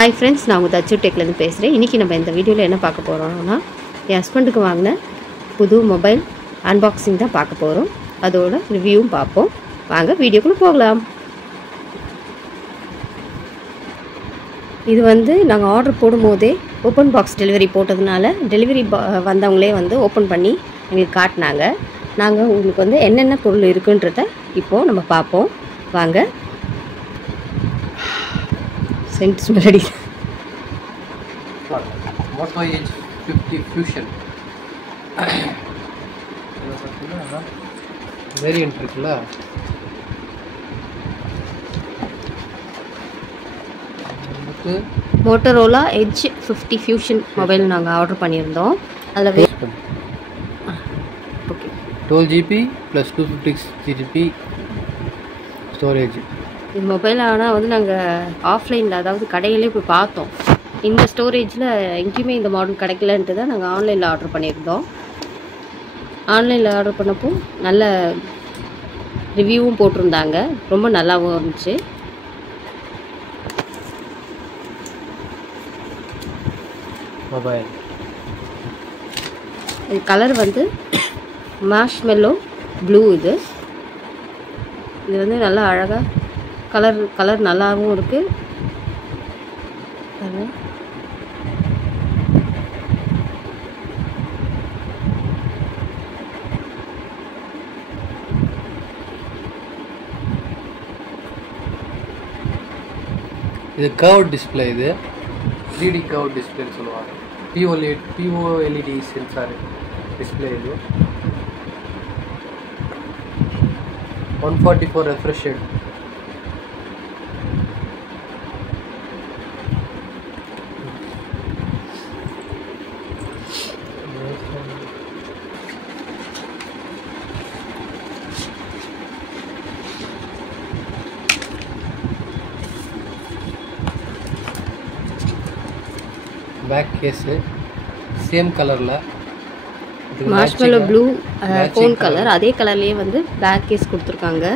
Hi friends, நான் உங்கள் தச்சு டெக்லேருந்து பேசுகிறேன். இன்றைக்கி நம்ம இந்த வீடியோவில் என்ன பார்க்க போகிறோம்னா, என் ஹஸ்பண்டுக்கு வாங்கின புது மொபைல் அன்பாக்சிங் தான் பார்க்க போகிறோம். அதோட ரிவ்யூவும் பார்ப்போம். வாங்க வீடியோக்குள்ளே போகலாம். இது நாங்கள் ஆர்டர் போடும்போதே ஓப்பன் பாக்ஸ் டெலிவரி போட்டதுனால டெலிவரி வந்தவங்களே ஓப்பன் பண்ணி எங்களுக்கு காட்டினாங்க. நாங்கள் உங்களுக்கு என்னென்ன பொருள் இருக்குன்றத இப்போது நம்ம பார்ப்போம். வாங்க. சென்ட் மெலடி Moto Edge 50 Fusion வேரியன்ட் இருக்குல்ல, மோட்டோரோலா எட்ஜ் 50 ஃபியூஷன் மொபைல் நாங்கள் ஆர்டர் பண்ணியிருந்தோம். அதில் ஓகே 12GB + 256GB ஸ்டோரேஜ். இந்த மொபைல் ஆனால் நாங்கள் ஆஃப்லைனில், அதாவது கடையிலே போய் பார்த்தோம். இந்த ஸ்டோரேஜில் எங்கேயுமே இந்த மாடல் கிடைக்கலன்ட்டு தான் நாங்கள் ஆன்லைனில் ஆர்டர் பண்ணியிருந்தோம். ஆன்லைனில் ஆர்டர் பண்ணப்போ நல்ல ரிவ்யூவும் போட்டிருந்தாங்க, ரொம்ப நல்லாவும் இருந்துச்சு. மொபைல் இது கலர் மார்ஷ்மெல்லோ ப்ளூ. இது நல்லா அழகாக கலர் நல்லாவும் இருக்குது. இது கர்வ் டிஸ்பிளே. இது 3D கர்வ் டிஸ்பிளேன்னு சொல்லுவாங்க. POLED sensor display. இது 144 refresh rate. Back case same கலரில், மார்ஷ்மெல்லோ ப்ளூ ஃபோன் கலர், அதே கலர்லேயே பேக் கேஸ் கொடுத்துருக்காங்க.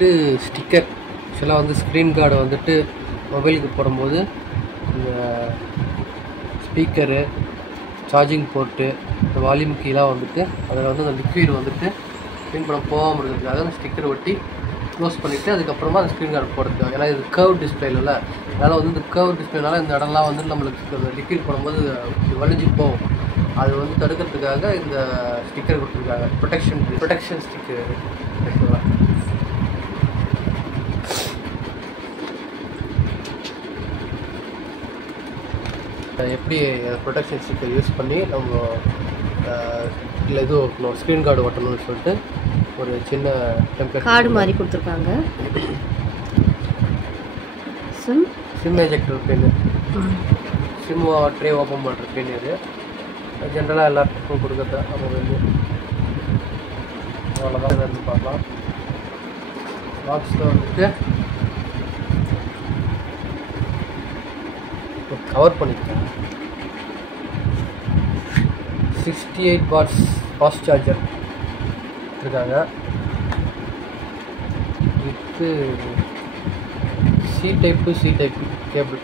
இது ஸ்டிக்கர். ஆக்சுவலாக ஸ்க்ரீன் கார்டை மொபைலுக்கு போடும்போது இந்த ஸ்பீக்கரு, சார்ஜிங் போர்ட்டு, இந்த வால்யூம் கீழாக அதில் அந்த லிக்விட் ஸ்க்ரீன் படம் போகாமல் இருக்கிறதுக்காக அந்த ஸ்டிக்கர் ஒட்டி க்ளோஸ் பண்ணிவிட்டு அதுக்கப்புறமா அந்த ஸ்க்ரீன் கார்டு போடுறதுக்காக. ஏன்னா இது கர்வ் டிஸ்பிளே இல்லை, அதனால் இந்த கர்வ் டிஸ்பிளேனால இந்த இடம்லாம் நம்மளுக்கு லிக்விட் போடும்போது வலிஞ்சு போகும். அது தடுக்கிறதுக்காக இந்த ஸ்டிக்கர் கொடுத்துருக்காங்க. ப்ரொடெக்ஷன் ஸ்டிக்கர் ஆக்சுவலாக. எப்படி ப்ரொடெக்ஷன் ஸ்டிக்கர் யூஸ் பண்ணி நம்ம இல்லை இது ஓட்டணும், ஸ்க்ரீன் கார்டு ஓட்டணும்னு சொல்லிட்டு ஒரு சின்ன டெம்ப்ளேட் கார்டு மாதிரி கொடுத்துருக்காங்க. சிம் எஜெக்டர் பின்னு, சிம் ட்ரே ஓப்பன் பண்ணுற பின். இது ஜென்ரலாக எல்லாத்துக்கும் கொடுக்குறது. நம்ம அவ்வளோதான் பார்க்கலாம். பாக்ஸில் கவர் பண்ணியிருக்கேன். 68 வாட்ஸ் ஃபாஸ்ட் சார்ஜர் இருக்காங்க. இது C type to C type cable,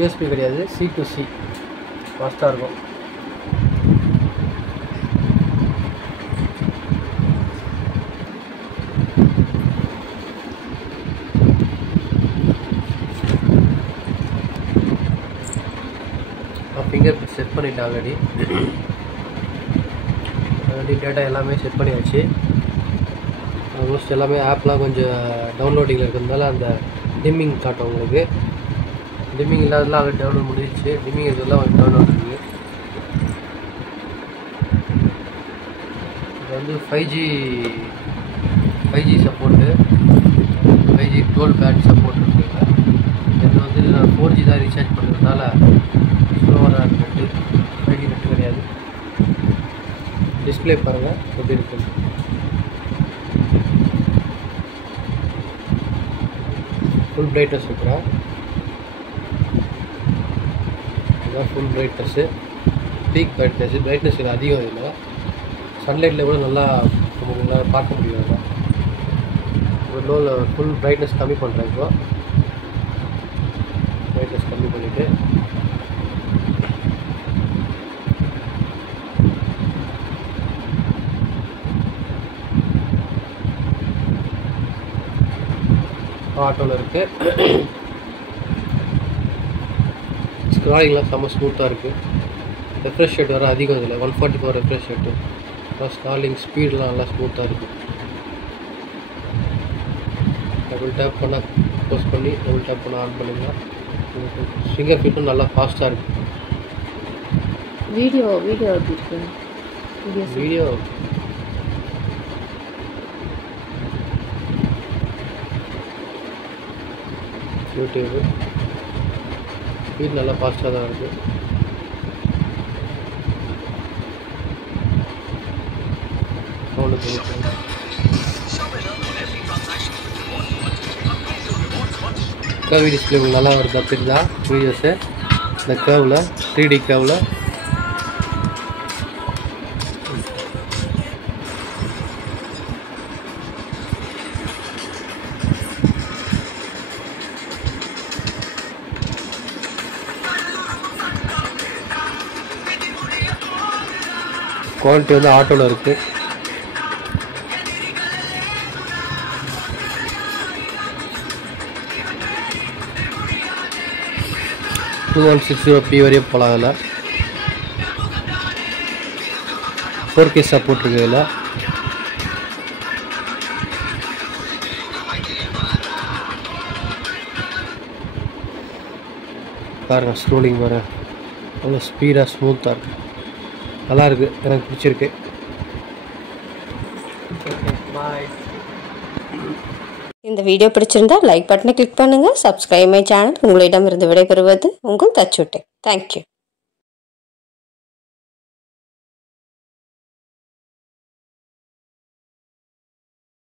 USB கிடையாது, C to C ஃபாஸ்ட்டாக இருக்கும். ஃபிங்கர் பிரிண்ட் செட் பண்ணிட்டேன் ஆல்ரெடி டேட்டா எல்லாமே செட் பண்ணியாச்சு. ஆல்மோஸ்ட் எல்லாமே ஆப்லாம் கொஞ்சம் டவுன்லோடிங்கில் இருக்கிறதுனால அந்த டிம்மிங் காட்டும் உங்களுக்கு. டிம்மிங் இல்லாதெல்லாம் ஆல்ரெடி டவுன்லோட் முடிஞ்சிச்சு. டிம்மிங் இருக்கிறதுலாம் கொஞ்சம் டவுன்லோட் இருக்குது. இது 5G support, 5G gold bad support இருக்குங்க. இது நான் 4G தான் ரீசார்ஜ் பண்ணுறதுனால ஸ்லோவாக நெட்டு, 5G நெட்டு கிடையாது. டிஸ்பிளே பாருங்கள் எப்படி இருக்குது. ஃபுல் பிரைட்னஸ் வைக்கிறேன். இதுதான் ஃபுல் பிரைட்னஸ்ஸு, பீக் பிரைட்னஸ் இது அதிகம். இதில் சன்லைட்டில் கூட நல்லா நல்லா பார்க்க முடியும். அதில் ஒரு லோவில் ஃபுல் பிரைட்னஸ் கம்மி பண்ணுறேன். இப்போ பிரைட்னஸ் கம்மி பண்ணிவிட்டு ஆட்டோவில் இருக்குது. ஸ்க்ராலிங்லாம் செம்ம ஸ்மூத்தாக இருக்குது. ரெஃப்ரெஷ் ரேட் வர அதிகம். இதில் 144 ரெஃப்ரெஷ் ரேட்டு. ஸ்க்ராலிங் ஸ்பீடெலாம் நல்லா ஸ்மூத்தாக இருக்குது. டபுள் டேப் பண்ணால் க்ளோஸ் பண்ணி டபுள் டேப் பண்ண ஆன் பண்ணிங்கன்னா ஃபிங்கர் பிரிண்ட்டும் நல்லா ஃபாஸ்ட்டாக இருக்குது. வீடியோ எப்படி இருக்கு? வீடியோ யூடியூபு ஸ்பீட் நல்லா ஃபாஸ்ட்டாக தான் இருக்குது. சவுண்டு கர்வி டிஸ்பிளே நல்லா வருது. தெரியுதா வீடியோஸு? இந்த கர்வில் 3D கர்வில் குவாலிட்டி வந்து ஆட்டோவில் இருக்குது. $2160p வரையும் போகலாம். அதில் 4K சப்போர்ட் இருக்குது. இதில் பாருங்கள், ஸ்க்ரோலிங் பாருங்கள், அவ்வளோ ஸ்பீடாக ஸ்மூத்தாக இருக்குது. நல்லாயிருக்கு, எனக்கு பிடிச்சிருக்கு. பாய். இந்த வீடியோ பிடிச்சிருந்தா லைக் பட்டனை கிளிக் பண்ணுங்கள். Subscribe my channel. உங்களிடமிருந்து விடைபெறுவது உங்கள் தச்சுட்டை. தேங்க்யூ.